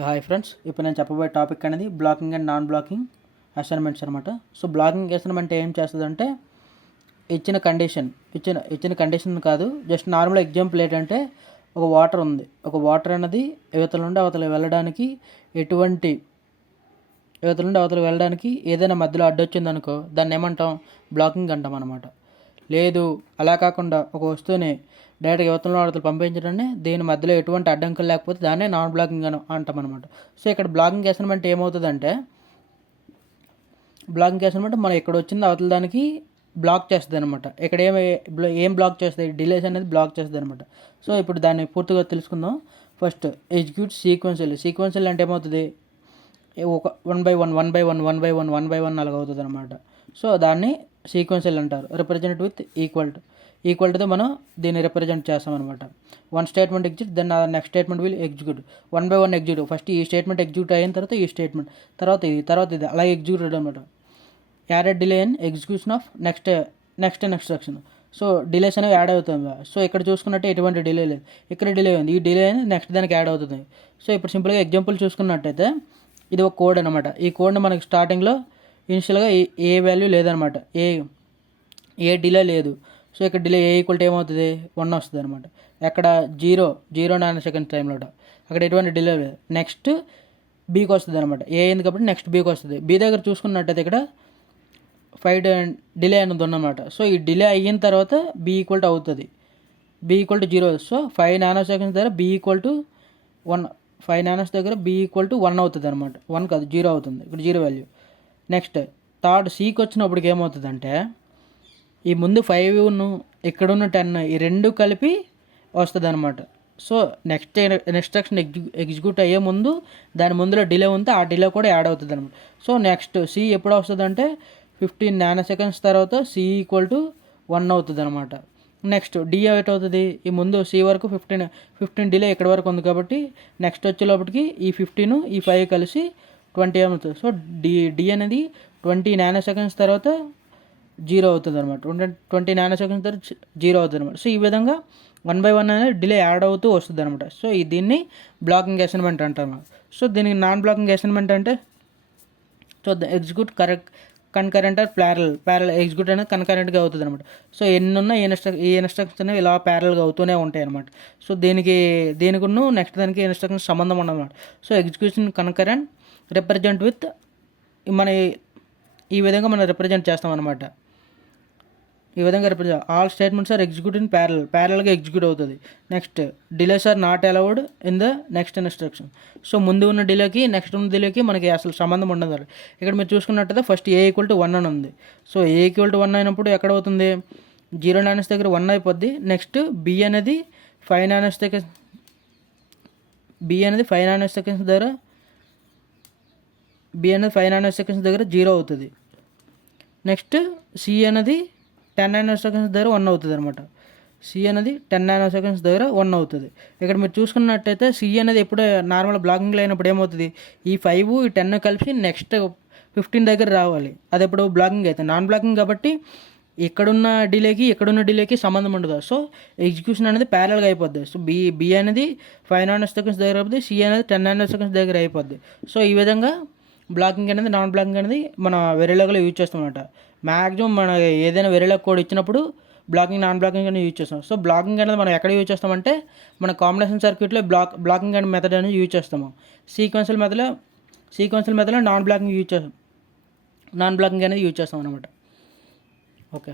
Hi friends, ఇప్పుడు నేను చెప్పబోయే టాపిక్ అనేది blocking and non blocking assignments అనమాట. సో బ్లాకింగ్ అసైన్మెంట్ ఏం చేస్తుందంటే ఇచ్చిన కండిషన్ కాదు, జస్ట్ నార్మల్ ఎగ్జాంపుల్ ఏంటంటే ఒక వాటర్ ఉంది. ఒక వాటర్ అనేది యువతల నుండి అవతల వెళ్ళడానికి ఏదైనా మధ్యలో అడ్డొచ్చింది అనుకో, దాన్ని ఏమంటాం? బ్లాకింగ్ అంటాం అనమాట. లేదు, అలా కాకుండా ఒక వస్తువుని డైరెక్ట్గా యువతల అవతల పంపించడాన్ని దీని మధ్యలో ఎటువంటి అడ్డంకులు లేకపోతే దాన్నే నాన్ బ్లాకింగ్ అని అంటాం అనమాట. సో ఇక్కడ బ్లాకింగ్ అసైన్మెంట్ ఏమవుతుందంటే మనం ఇక్కడ వచ్చింది అవతల దానికి బ్లాక్ చేస్తుంది అనమాట. ఇక్కడ ఏం బ్లాక్ చేస్తుంది? డిలేస్ అనేది బ్లాక్ చేస్తుంది అనమాట. సో ఇప్పుడు దాన్ని పూర్తిగా తెలుసుకుందాం. ఫస్ట్ ఎగ్జిక్యూట్ సీక్వెన్షియల్ అంటే ఏమవుతుంది? ఒక వన్ బై వన్ అలాగ అవుతుంది అనమాట. సో దాన్ని సీక్వెన్షియల్ అంటారు. రిప్రజెంట్ విత్ ఈక్వల్తో మనం దీన్ని రిప్రజెంట్ చేస్తాం అనమాట. One statement execute, then next statement will execute. One by one execute. First ఈ స్టేట్మెంట్ ఎగ్జిక్యూట్ అయిన తర్వాత ఈ స్టేట్మెంట్, తర్వాత ఇది అలా ఎగ్జిక్యూట్ అనమాట. Added delay in execution of next instruction. So delays అనేవి యాడ్ అవుతుంది. సో ఇక్కడ చూసుకున్నట్టే ఎటువంటి డిలే లేదు, ఇక్కడ డిలే ఉంది. ఈ డిలే అనేది నెక్స్ట్ దానికి యాడ్ అవుతుంది. సో ఇప్పుడు సింపుల్గా ఎగ్జాంపుల్ చూసుకున్నట్టయితే ఇది ఒక కోడ్ అనమాట. ఈ కోడ్ని మనకి స్టార్టింగ్లో ఇనిషియల్గా ఏ వాల్యూ లేదనమాట, ఏ డిలే లేదు. సో ఇక్కడ డిలే ఈక్వల్ ఏమవుతుంది? 1 వస్తుంది అనమాట. ఎక్కడ జీరో నానో సెకండ్ టైంలో అక్కడ ఎటువంటి డిలే లేదు. నెక్స్ట్ బీకి వస్తుంది అనమాట. ఏ అయింది కాబట్టి నెక్స్ట్ బీకి వస్తుంది. బీ దగ్గర చూసుకున్నట్టయితే ఇక్కడ 5 డిలే అనేది ఉందన్నమాట. సో ఈ డిలే అయిన తర్వాత బీ ఈక్వల్ అవుతుంది. B equal 0. So 5 nanoseconds దగ్గర బీ ఈక్వల్ 1. 5 నానోస్ దగ్గర బీ ఈక్వల్ 1 అవుతుంది అనమాట. 1 కాదు, 0 అవుతుంది. ఇక్కడ 0 వాల్యూ. నెక్స్ట్ థర్డ్ సీకి వచ్చినప్పటికి ఏమవుతుందంటే ఈ ముందు 5ను ఇక్కడున్న 10 ఈ రెండు కలిపి వస్తుంది అనమాట. సో నెక్స్ట్ ఇన్స్ట్రక్షన్ ఎగ్జిక్యూట్ అయ్యే ముందు దాని ముందులో డిలే ఉంటే ఆ డిలే కూడా యాడ్ అవుతుంది అనమాట. సో నెక్స్ట్ సి ఎప్పుడు వస్తుంది అంటే 15 నానో సెకండ్స్ తర్వాత సి ఈక్వల్ 1 అవుతుంది అనమాట. నెక్స్ట్ డి ఎట్ అవుతుంది? ఈ ముందు సి వరకు 15 డిలే ఇక్కడ వరకు ఉంది కాబట్టి నెక్స్ట్ వచ్చేలోపటికి ఈ 15 ఈ 5 కలిసి 20 అవుతుంది. సో డి అనేది 20 నానో సెకండ్స్ తర్వాత 0 అవుతుంది అనమాట. 20 నానో సెకండ్స్ తర్వాత 0 అవుతుంది అనమాట. సో ఈ విధంగా 1 బై 1 అనేది డిలే యాడ్ అవుతూ వస్తుంది అనమాట. సో దీన్ని బ్లాకింగ్ అసైన్మెంట్ అంటాము. సో దీనికి నాన్ బ్లాకింగ్ అసైన్మెంట్ అంటే చూద్దాం. Execute concurrent or parallel execute అనేది కన్కరెంట్గా అవుతుంది అనమాట. సో ఎన్ని ఉన్నా ఈ ఇన్స్ట్రక్షన్స్ అనేవి ఇలా ప్యారల్గా అవుతూనే ఉంటాయి అనమాట. సో దీనికి నెక్స్ట్ దానికి ఇన్స్ట్రక్షన్స్ సంబంధం ఉండదన్నమాట. So execution concurrent represent with ఈ విధంగా మనం రిప్రజెంట్ చేస్తాం అనమాట. ఈ విధంగా represent all statements are execute in ప్యారల్గా ఎగ్జిక్యూట్ అవుతుంది. Next delays are not allowed in the next instruction. So ముందు ఉన్న డిలేకి నెక్స్ట్ ఉన్న డిలేకి మనకి అసలు సంబంధం ఉండదు. ఇక్కడ మీరు చూసుకున్నట్టయితే ఫస్ట్ ఏ ఈక్వల్ 1 అని ఉంది. సో ఏ ఈక్వల్ 1 అయినప్పుడు ఎక్కడ అవుతుంది? 0 నానోస్ దగ్గర 1 అయిపోద్ది. నెక్స్ట్ బి అనేది 5 నానోస్ సెకండ్స్ దగ్గర 0 అవుతుంది. నెక్స్ట్ సి అనేది 10 నానో సెకండ్స్ దగ్గర 1 అవుతుంది అనమాట. సి అనేది 10 నానో సెకండ్స్ దగ్గర 1 అవుతుంది. ఇక్కడ మీరు చూసుకున్నట్టయితే సి అనేది ఎప్పుడు నార్మల్ బ్లాకింగ్లో అయినప్పుడు ఏమవుతుంది? ఈ 5 ఈ 10 కలిసి నెక్స్ట్ 15 దగ్గర రావాలి. అది ఎప్పుడు బ్లాకింగ్ అయితే. నాన్ బ్లాకింగ్ కాబట్టి ఇక్కడున్న డిలేకి సంబంధం ఉండదు. సో ఎగ్జిక్యూషన్ అనేది ప్యారల్గా అయిపోద్ది. సో బి అనేది 5 నానో సెకండ్స్ దగ్గర అయిపోద్ది. సి అనేది 10 నానో సెకండ్స్ దగ్గర అయిపోద్ది. సో ఈ విధంగా బ్లాకింగ్ అనేది నాన్ బ్లాకింగ్ అనేది మన వెరీలాగ్లో యూజ్ చేస్తాం అనమాట. మ్యాక్సిమం మన ఏదైనా వెరీలాగ్ కోడ్ ఇచ్చినప్పుడు బ్లాకింగ్ నాన్ బ్లాకింగ్ అనేది యూజ్ చేస్తాం. సో బ్లాకింగ్ అనేది మనం ఎక్కడ యూజ్ చేస్తామంటే మన కాంబినేషన్ సర్క్యూట్లో బ్లాకింగ్ అనే మెథడ్ అనేది యూజ్ చేస్తాము. సీక్వెన్షియల్ మెథడ్లో నాన్ బ్లాకింగ్ అనేది యూజ్ చేస్తాం అనమాట. ఓకే.